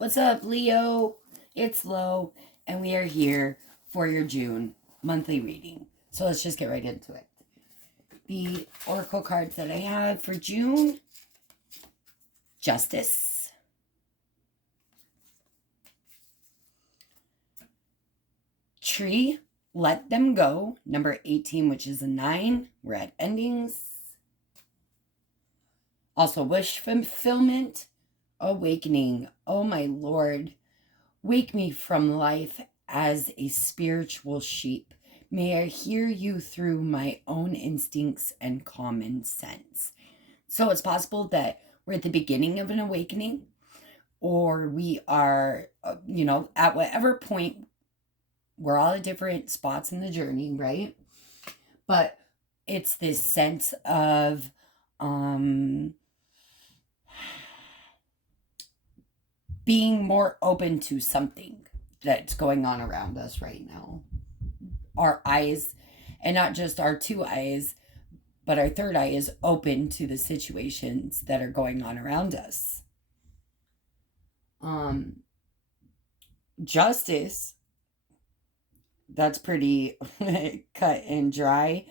What's up, Leo? It's Lo, and we are here for your June monthly reading. So let's just get right into it. The oracle cards that I have for June: Justice, Tree, Let Them Go, number 18, which is a 9. We're at endings. Also, Wish Fulfillment, Awakening. Oh my Lord, wake me from life as a spiritual sheep. May I hear you through my own instincts and common sense. So it's possible that we're at the beginning of an awakening, or we are, at whatever point. We're all at different spots in the journey, right? But it's this sense of being more open to something that's going on around us right now. Our eyes, and not just our two eyes, but our third eye is open to the situations that are going on around us. Justice, that's pretty cut and dry.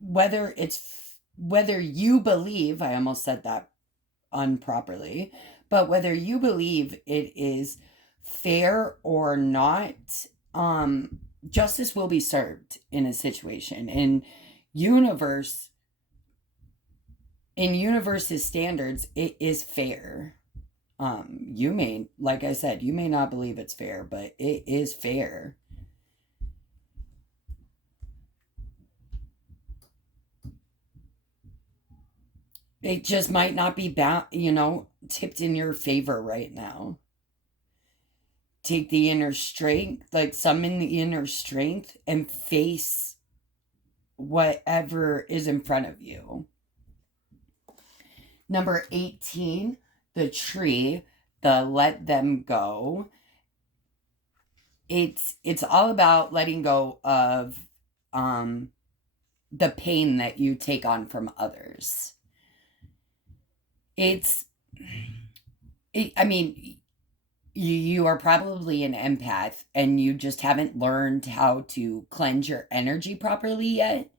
Whether you believe, I almost said that improperly, but whether you believe it is fair or not, justice will be served in a situation. In universe's standards, it is fair. You may, like I said, you may not believe it's fair, but it is fair. It just might not be tipped in your favor right now. Take the inner strength, summon the inner strength and face whatever is in front of you. Number 18, the Tree, the Let Them Go. It's all about letting go of the pain that you take on from others. You are probably an empath and you just haven't learned how to cleanse your energy properly yet.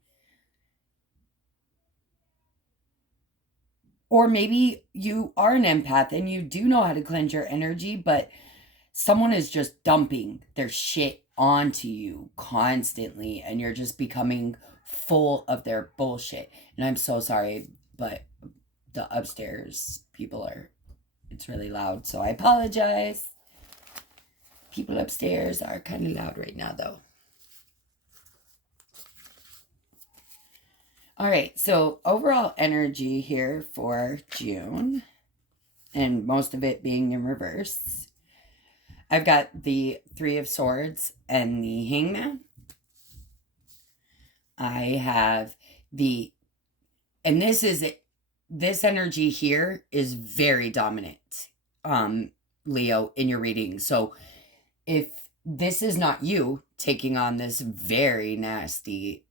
Or maybe you are an empath and you do know how to cleanse your energy, but someone is just dumping their shit onto you constantly and you're just becoming full of their bullshit. And I'm so sorry, but the upstairs people it's really loud, so I apologize. People upstairs are kind of loud right now, though. All right, so overall energy here for June, and most of it being in reverse. I've got the Three of Swords and the Hangman. I have and this energy here is very dominant, Leo, in your reading. So if this is not you taking on this very nasty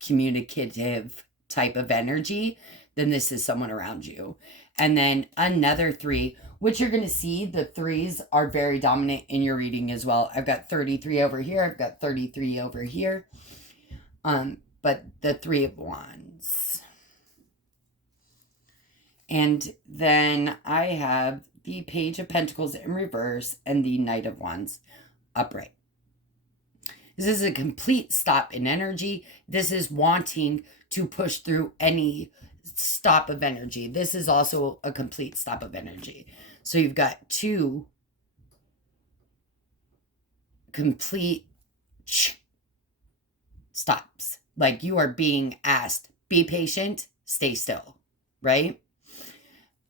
communicative type of energy, then this is someone around you. And then another 3, which you're going to see, the 3s are very dominant in your reading as well. I've got 33 over here. I've got 33 over here. But the 3 of Wands. And then I have the Page of Pentacles in reverse and the Knight of Wands upright. This is a complete stop in energy. This is wanting to push through any stop of energy. This is also a complete stop of energy. So you've got 2 complete stops. Like you are being asked, be patient, stay still, right?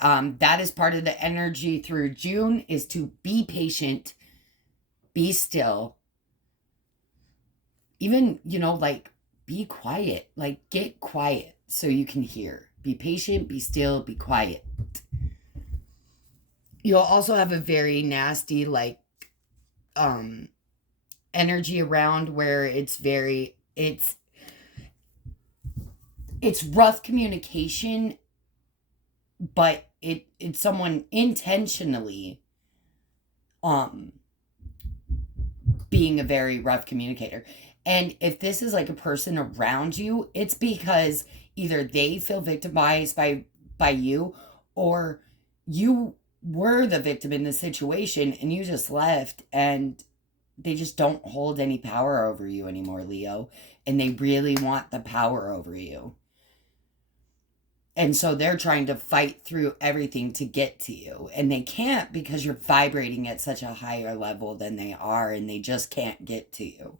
That is part of the energy through June, is to be patient, be still. Even, be quiet, get quiet so you can hear. Be patient, be still, be quiet. You'll also have a very nasty, energy around where it's rough communication but it's someone intentionally being a very rough communicator. And if this is like a person around you, it's because either they feel victimized by you, or you were the victim in the situation and you just left, and they just don't hold any power over you anymore, Leo, and they really want the power over you. And so they're trying to fight through everything to get to you. And they can't, because you're vibrating at such a higher level than they are, and they just can't get to you.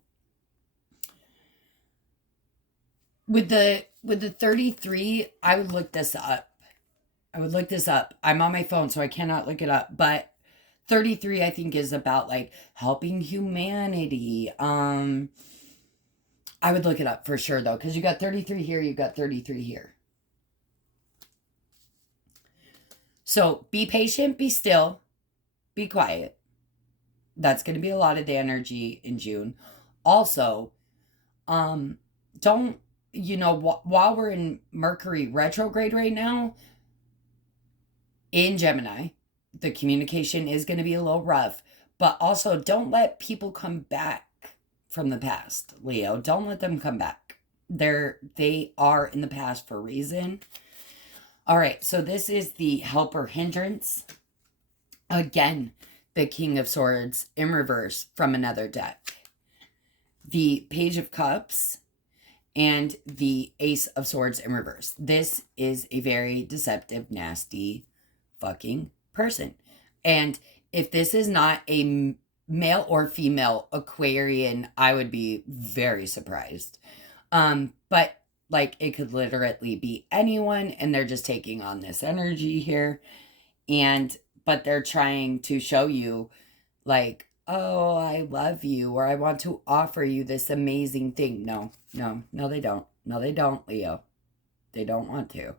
With the 33, I would look this up. I'm on my phone, so I cannot look it up. But 33, I think, is about like helping humanity. I would look it up for sure, though, because you got 33 here, you got 33 here. So be patient, be still, be quiet. That's going to be a lot of the energy in June. Also, don't, while we're in Mercury retrograde right now in Gemini, the communication is going to be a little rough, but also don't let people come back from the past, Leo. Don't let them come back. They are in the past for a reason. All right, so this is the helper hindrance. Again, the King of Swords in reverse from another deck. The Page of Cups and the Ace of Swords in reverse. This is a very deceptive, nasty fucking person. And if this is not a male or female Aquarian, I would be very surprised. But like, it could literally be anyone, and they're just taking on this energy here. But they're trying to show you, like, oh, I love you, or I want to offer you this amazing thing. No, they don't. No, they don't, Leo. They don't want to.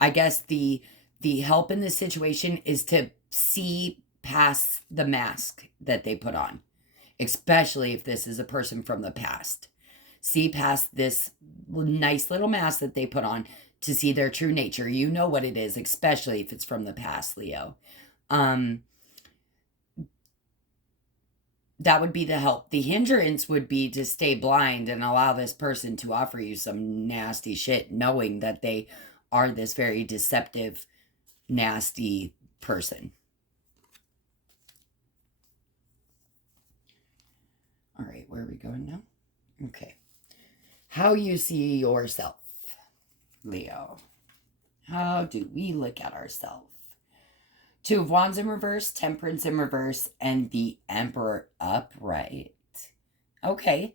I guess the help in this situation is to see past the mask that they put on, especially if this is a person from the past. See past this nice little mask that they put on to see their true nature. You know what it is, especially if it's from the past, Leo. That would be the help. The hindrance would be to stay blind and allow this person to offer you some nasty shit, knowing that they are this very deceptive, nasty person. All right, where are we going now? Okay. How you see yourself, Leo. How do we look at ourselves? Two of Wands in reverse, Temperance in reverse, and the Emperor upright. Okay.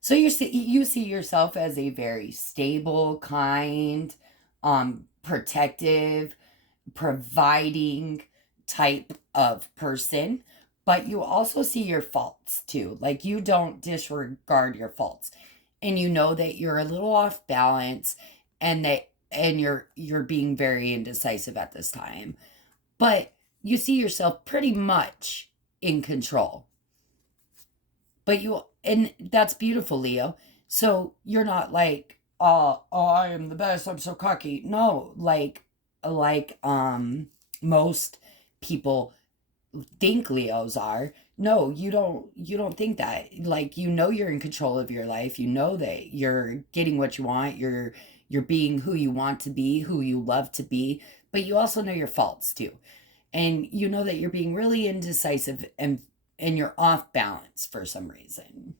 So you see yourself as a very stable, kind, protective, providing type of person. But you also see your faults too. Like, you don't disregard your faults. And you know that you're a little off balance, and you're being very indecisive at this time. But you see yourself pretty much in control. And that's beautiful, Leo. So you're not like, oh, I am the best, I'm so cocky. No, like most people think Leos are. No, you don't think that. Like, you're in control of your life. You know that you're getting what you want. You're being who you want to be, who you love to be, but you also know your faults too. And you know that you're being really indecisive, and you're off balance for some reason.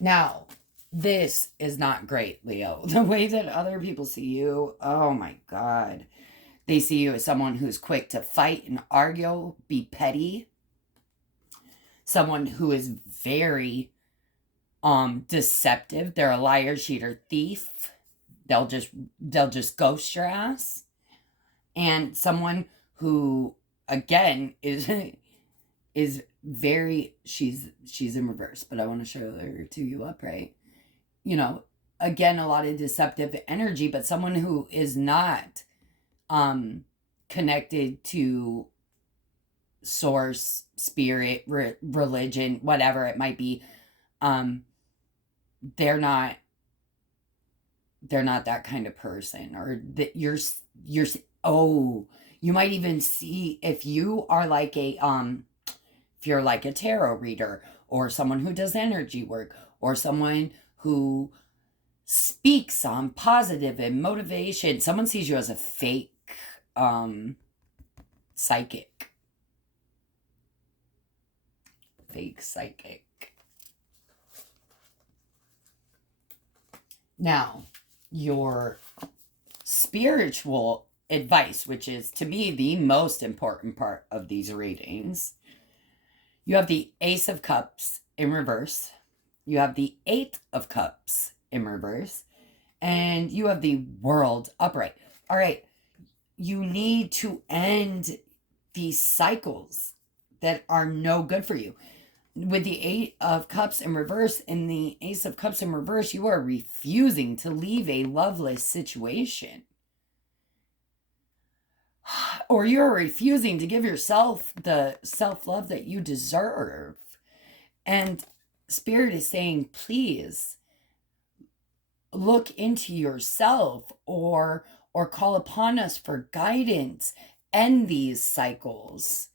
Now, this is not great, Leo. The way that other people see you, oh my God. They see you as someone who's quick to fight and argue, be petty. Someone who is very deceptive. They're a liar, cheater, thief. They'll just ghost your ass. And someone who, again, is very, she's in reverse, but I want to show her to you upright. Again, a lot of deceptive energy, but someone who is not connected to source, spirit, religion, whatever it might be. They're not they're not that kind of person, or that you're oh, you might even see if you are like if you're like a tarot reader, or someone who does energy work, or someone who speaks on positive and motivation, someone sees you as a fake psychic. Fake psychic. Now, your spiritual advice, which is to me the most important part of these readings, you have the Ace of Cups in reverse, you have the Eight of Cups in reverse, and you have the World upright. All right, you need to end these cycles that are no good for you. With the Eight of Cups in reverse and the Ace of Cups in reverse, you are refusing to leave a loveless situation. Or you're refusing to give yourself the self-love that you deserve. And Spirit is saying, please look into yourself, or call upon us for guidance. End these cycles.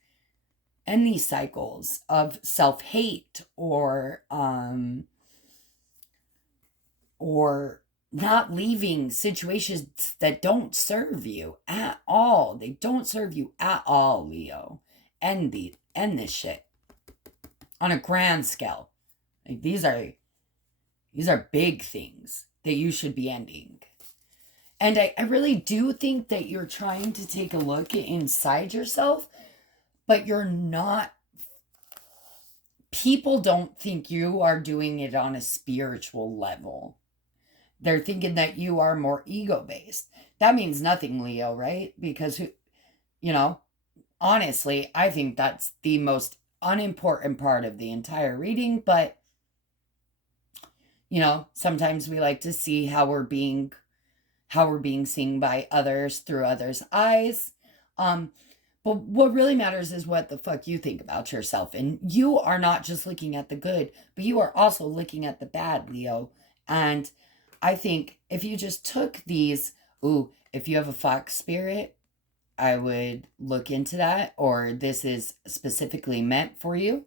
End these cycles of self-hate, or not leaving situations that don't serve you at all. They don't serve you at all, Leo. End this shit on a grand scale. Like, these are big things that you should be ending. And I really do think that you're trying to take a look inside yourself, but you're not. People don't think you are doing it on a spiritual level. They're thinking that you are more ego-based. That means nothing, Leo, right? Because, honestly, I think that's the most unimportant part of the entire reading. But, sometimes we like to see how we're being seen by others through others' eyes. But what really matters is what the fuck you think about yourself. And you are not just looking at the good, but you are also looking at the bad, Leo. And I think if you just took these, if you have a fox spirit, I would look into that, or this is specifically meant for you.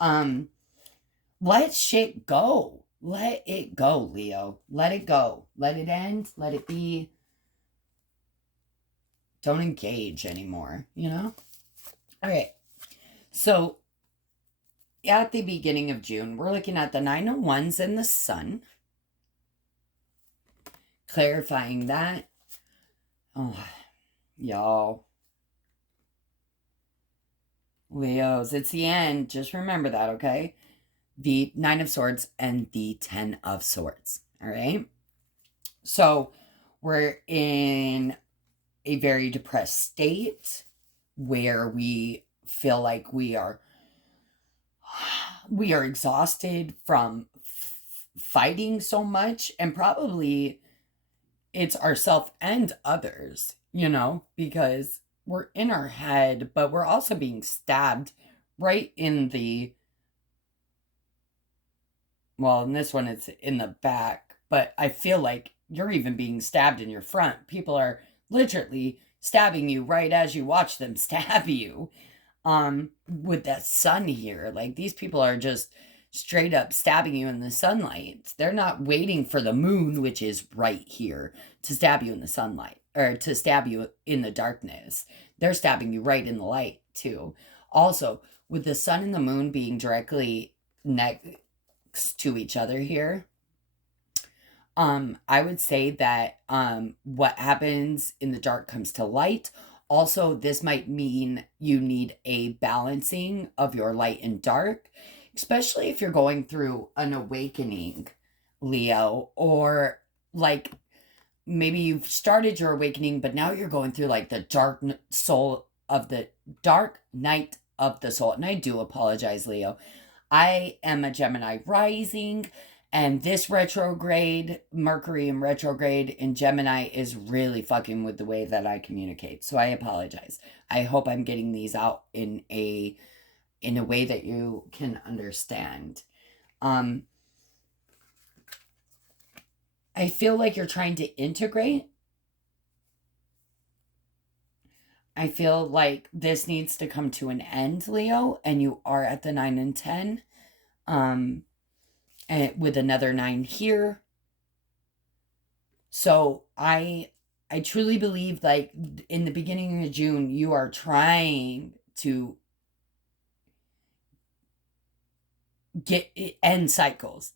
Let shit go. Let it go, Leo. Let it go. Let it end. Let it be. Don't engage anymore, All right. So at the beginning of June, we're looking at the Nine of Wands and the Sun. Clarifying that. Oh, y'all. Leos, it's the end. Just remember that, okay? The Nine of Swords and the Ten of Swords. All right? So we're in a very depressed state where we feel like we are exhausted from fighting so much, and probably it's ourselves and others, because we're in our head, but we're also being stabbed right in in this one it's in the back, but I feel like you're even being stabbed in your front. People are literally stabbing you right as you watch them stab you. With that sun here, like, these people are just straight up stabbing you in the sunlight. They're not waiting for the moon, which is right here, to stab you in the sunlight, or to stab you in the darkness. They're stabbing you right in the light too. Also, with the sun and the moon being directly next to each other here, I would say that what happens in the dark comes to light. Also, this might mean you need a balancing of your light and dark, especially if you're going through an awakening, Leo, or like maybe you've started your awakening, but now you're going through like the dark night of the soul. And I do apologize, Leo. I am a Gemini rising, and this retrograde, Mercury in retrograde in Gemini, is really fucking with the way that I communicate. So I apologize. I hope I'm getting these out in a way that you can understand. I feel like you're trying to integrate. I feel like this needs to come to an end, Leo, and you are at the 9 and 10. And with another 9 here. So I truly believe, like, in the beginning of June, you are trying to end cycles.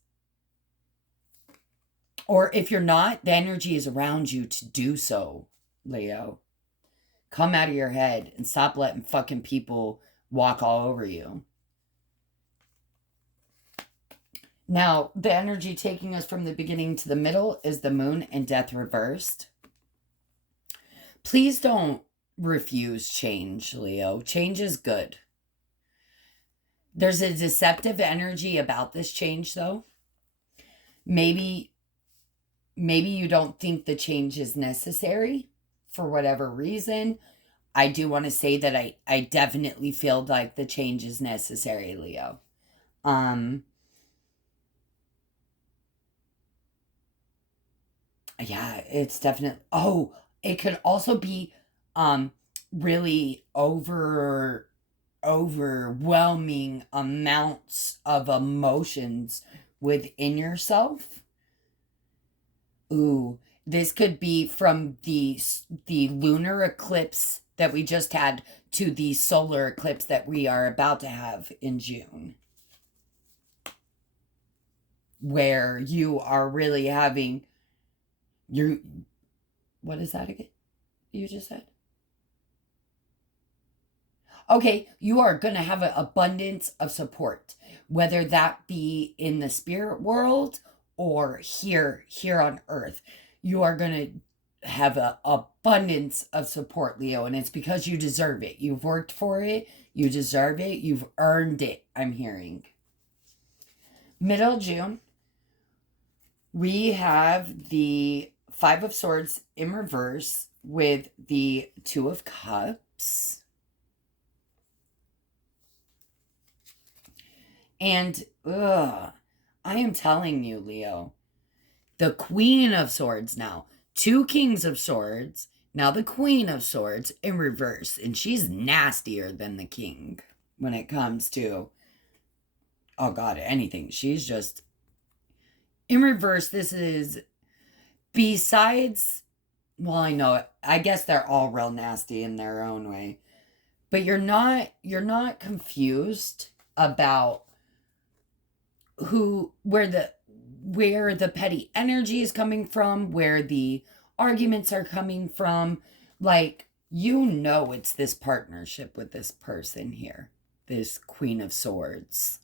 Or if you're not, the energy is around you to do so, Leo. Come out of your head and stop letting fucking people walk all over you. Now, the energy taking us from the beginning to the middle is the moon and death reversed. Please don't refuse change, Leo. Change is good. There's a deceptive energy about this change, though. Maybe you don't think the change is necessary for whatever reason. I do want to say that I definitely feel like the change is necessary, Leo. Yeah, it's definitely. Oh, it could also be really overwhelming amounts of emotions within yourself. Ooh, this could be from the lunar eclipse that we just had to the solar eclipse that we are about to have in June, where you are really having your, what is that again? You just said? Okay, you are going to have an abundance of support, whether that be in the spirit world or here on earth. You are going to have an abundance of support, Leo, and it's because you deserve it. You've worked for it. You deserve it. You've earned it, I'm hearing. Middle June, we have the Five of Swords in reverse with the Two of Cups. And, I am telling you, Leo, the Queen of Swords now. 2 Kings of Swords, now the Queen of Swords in reverse. And she's nastier than the King when it comes to, oh God, anything. She's just, in reverse, this is, besides, well, I know, I guess they're all real nasty in their own way. But you're not confused about where the petty energy is coming from, where the arguments are coming from. Like, it's this partnership with this person here, this Queen of Swords.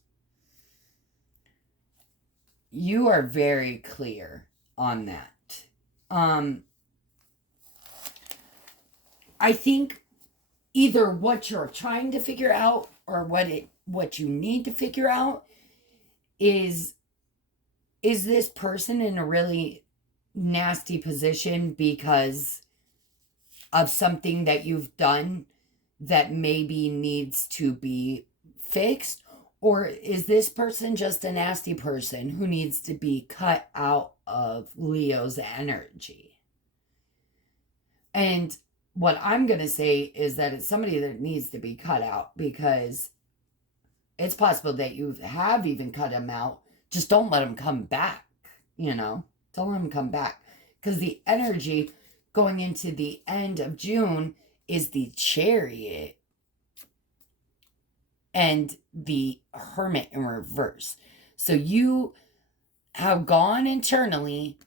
You are very clear on that. I think either what you're trying to figure out or what you need to figure out is this person in a really nasty position because of something that you've done that maybe needs to be fixed? Or is this person just a nasty person who needs to be cut out of Leo's energy? And what I'm going to say is that it's somebody that needs to be cut out, because it's possible that you have even cut him out. Just don't let him come back, Don't let him come back. Because the energy going into the end of June is the Chariot and the Hermit in reverse. So you have gone internally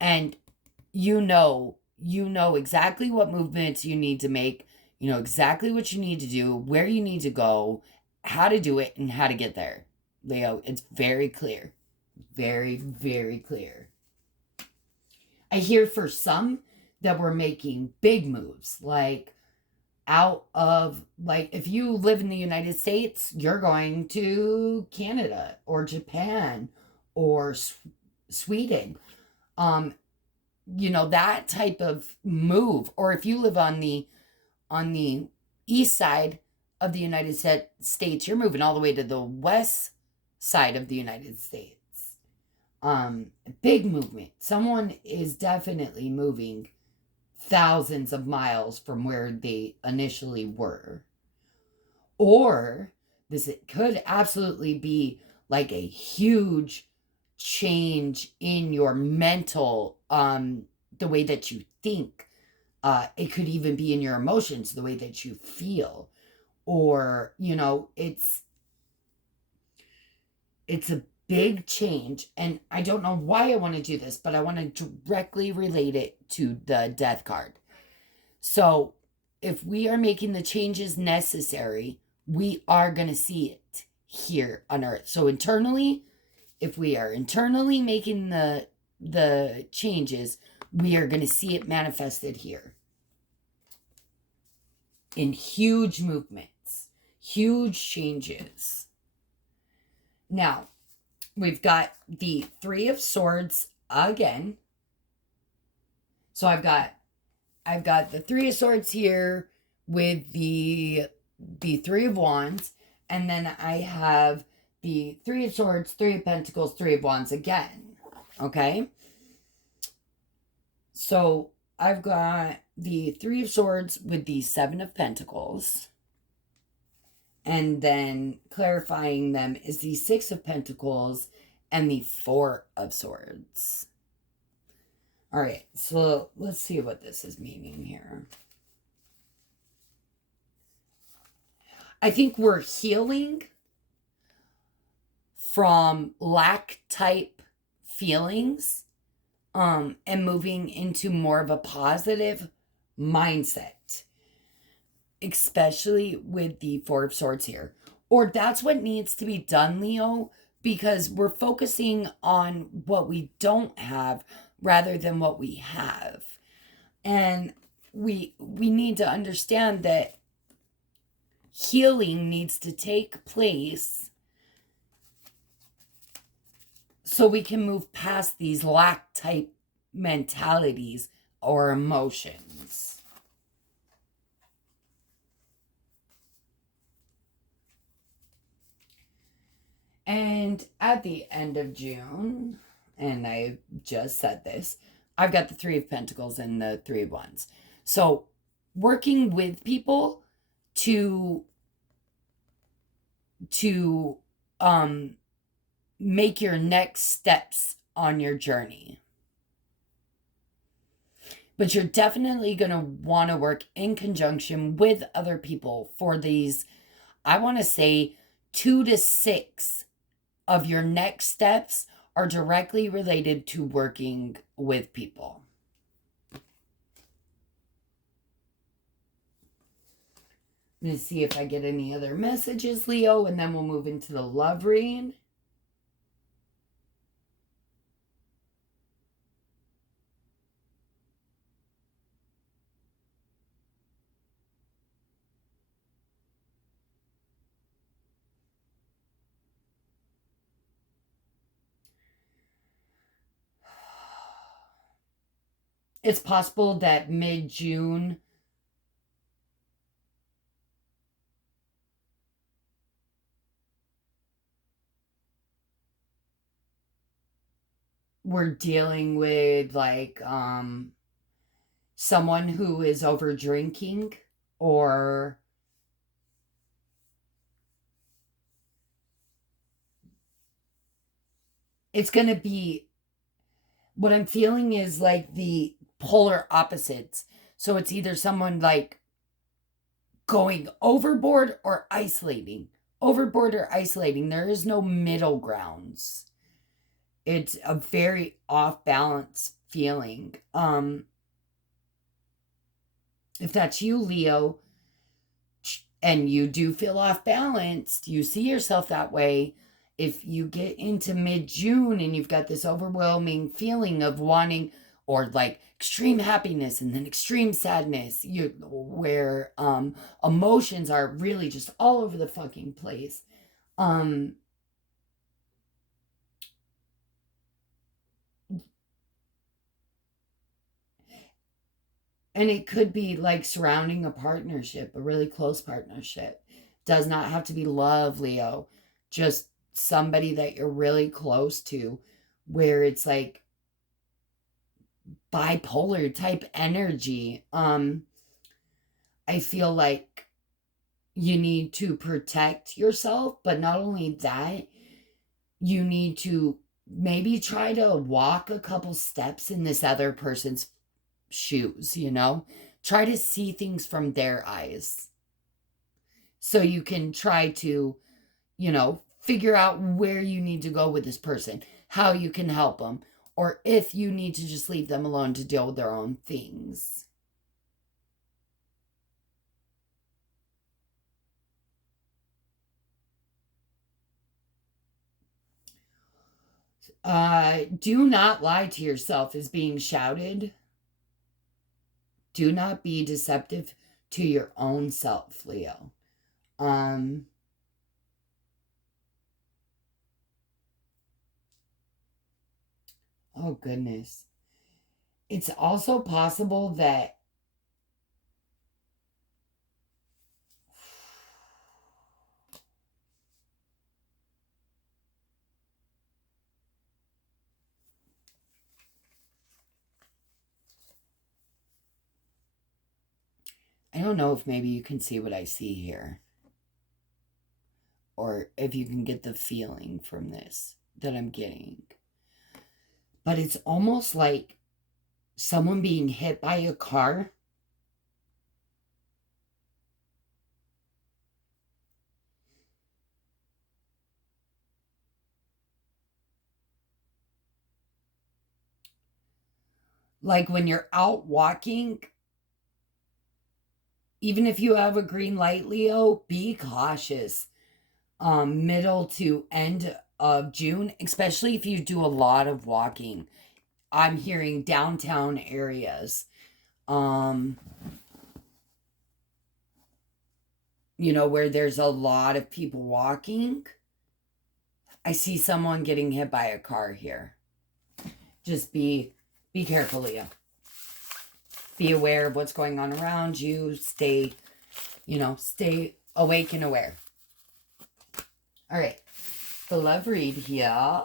and you know exactly what movements you need to make. You know exactly what you need to do, where you need to go, how to do it, and how to get there. Leo, it's very clear. Very, very clear. I hear for some that we're making big moves, like out of, like, if you live in the United States, you're going to Canada or Japan or Sweden. That type of move. Or if you live on the east side of the United States, you're moving all the way to the west side of the United States. Big movement. Someone is definitely moving thousands of miles from where they initially were. Or this it could absolutely be like a huge change in your mental, the way that you think. It could even be in your emotions, the way that you feel. Or, it's a big change, and I don't know why I want to do this, but I want to directly relate it to the death card. So, if we are making the changes necessary, we are going to see it here on earth. So internally, if we are internally making the changes, we are going to see it manifested here in huge movements, huge changes. Now, we've got the Three of Swords again. So I've got the Three of Swords here with the Three of Wands, and then I have the Three of Swords, Three of Pentacles, Three of Wands again. Okay? So I've got the Three of Swords with the Seven of Pentacles. And then clarifying them is the Six of Pentacles and the Four of Swords. All right, so let's see what this is meaning here. I think we're healing from lack type feelings, and moving into more of a positive mindset, especially with the Four of Swords here. Or that's what needs to be done, Leo, because we're focusing on what we don't have rather than what we have. And we need to understand that healing needs to take place so we can move past these lack type mentalities or emotions. And at the end of June, and I just said this, I've got the Three of Pentacles and the Three of Wands. So working with people to make your next steps on your journey. But you're definitely going to want to work in conjunction with other people for these, I want to say 2 to 6 of your next steps are directly related to working with people. I'm going to see if I get any other messages, Leo, and then we'll move into the love reading. It's possible that mid-June we're dealing with like someone who is over drinking, or it's going to be, what I'm feeling is like the polar opposites. So it's either someone like going overboard or isolating. Overboard or isolating. There is no middle grounds. It's a very off balance feeling. If that's you, Leo, and you do feel off balanced, you see yourself that way, if you get into mid-June and you've got this overwhelming feeling of wanting, or like extreme happiness and then extreme sadness, where emotions are really just all over the fucking place. And it could be like surrounding a partnership, a really close partnership. Does not have to be love, Leo. Just somebody that you're really close to, where it's like bipolar type energy. I feel like you need to protect yourself, but not only that, you need to maybe try to walk a couple steps in this other person's shoes, you know? Try to see things from their eyes. So you can try to, figure out where you need to go with this person, how you can help them, or if you need to just leave them alone to deal with their own things. Do not lie to yourself is being shouted. Do not be deceptive to your own self, Leo. Oh goodness. It's also possible that I don't know if maybe you can see what I see here, or if you can get the feeling from this that I'm getting. But it's almost like someone being hit by a car. Like when you're out walking, even if you have a green light, Leo, be cautious. Middle to end of June, especially if you do a lot of walking. I'm hearing downtown areas. Where there's a lot of people walking. I see someone getting hit by a car here. Just be careful, Leo. Be aware of what's going on around you. Stay awake and aware. All right. The love read here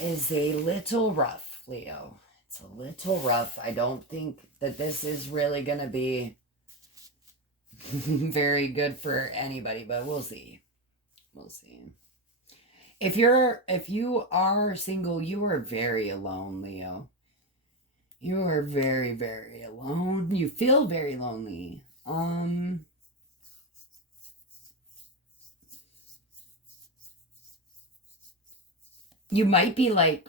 is a little rough, Leo. It's a little rough. I don't think that this is really going to be very good for anybody, but we'll see. We'll see. If you are single, you are very alone, Leo. You are very, very alone. You feel very lonely. You might be like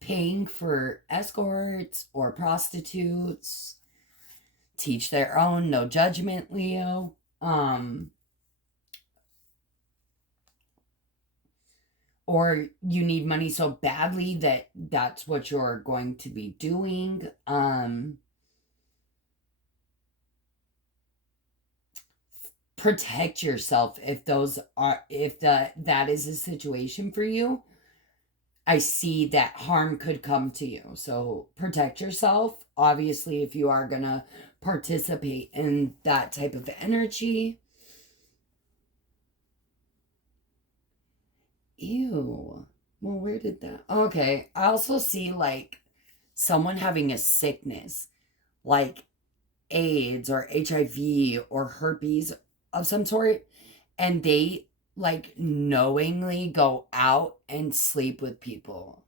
paying for escorts or prostitutes. Teach their own, no judgment, Leo. Or you need money so badly that that's what you're going to be doing. Protect yourself if that is a situation for you. I see that harm could come to you. So protect yourself. Obviously, if you are going to participate in that type of energy. Ew. Well, where did that? Okay. I also see like someone having a sickness like AIDS or HIV or herpes of some sort, and they like knowingly go out and sleep with people.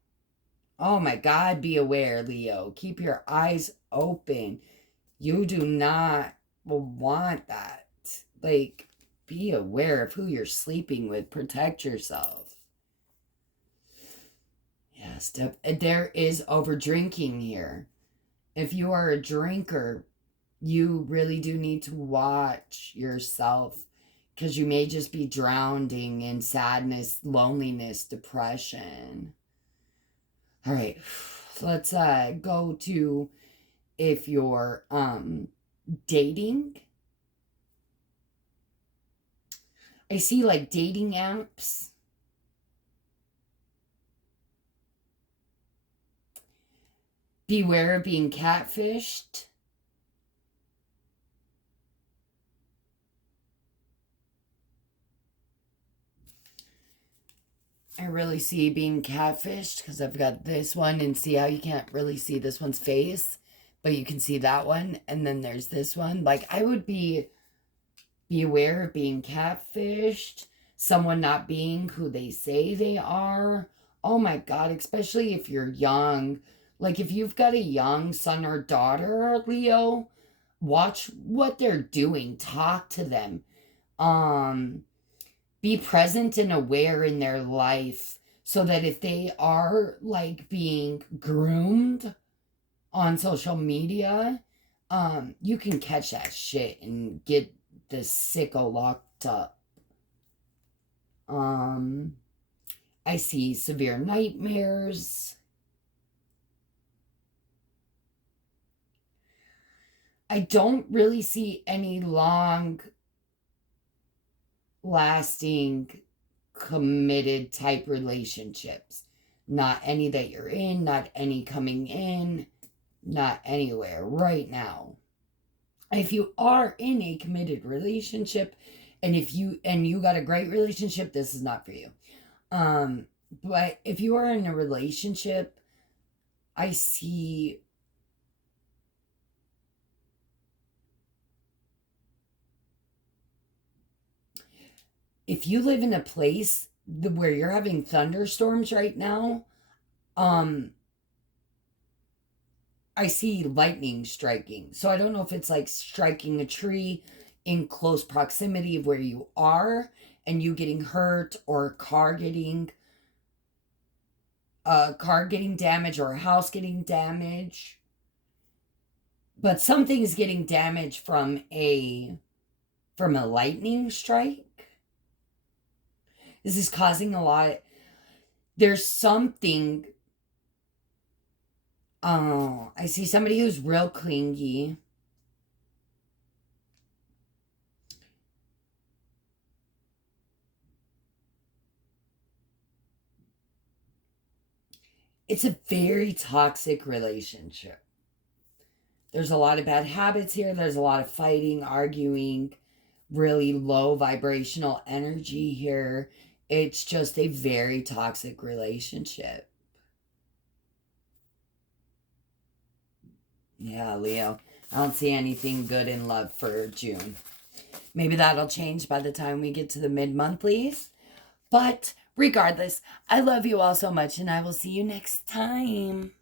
Oh my God, be aware, Leo. Keep your eyes open. You do not want that. Like, be aware of who you're sleeping with. Protect yourself. Yes, there is over drinking here. If you are a drinker, you really do need to watch yourself because you may just be drowning in sadness, loneliness, depression. All right, let's go to if you're dating. I see like dating apps. Beware of being catfished. I really see being catfished because I've got this one, and see how you can't really see this one's face, but you can see that one, and then there's this one. Like, I would be aware of being catfished, someone not being who they say they are. Oh my God, especially if you're young. Like, if you've got a young son or daughter, Leo, watch what they're doing, talk to them. Be present and aware in their life so that if they are like being groomed on social media, you can catch that shit and get the sicko locked up. I see severe nightmares. I don't really see any long lasting committed type relationships. Not any that you're in, not any coming in, not anywhere right now. If you are in a committed relationship, and you got a great relationship, this is not for you. But if you are in a relationship, I see if you live in a place where you're having thunderstorms right now, I see lightning striking. So I don't know if it's like striking a tree in close proximity of where you are and you getting hurt, or a car getting damaged, or a house getting damaged. But something's getting damaged from a lightning strike. This is causing a lot. There's something. Oh, I see somebody who's real clingy. It's a very toxic relationship. There's a lot of bad habits here. There's a lot of fighting, arguing, really low vibrational energy here. It's just a very toxic relationship. Yeah, Leo. I don't see anything good in love for June. Maybe that'll change by the time we get to the mid-monthlies. But regardless, I love you all so much, and I will see you next time.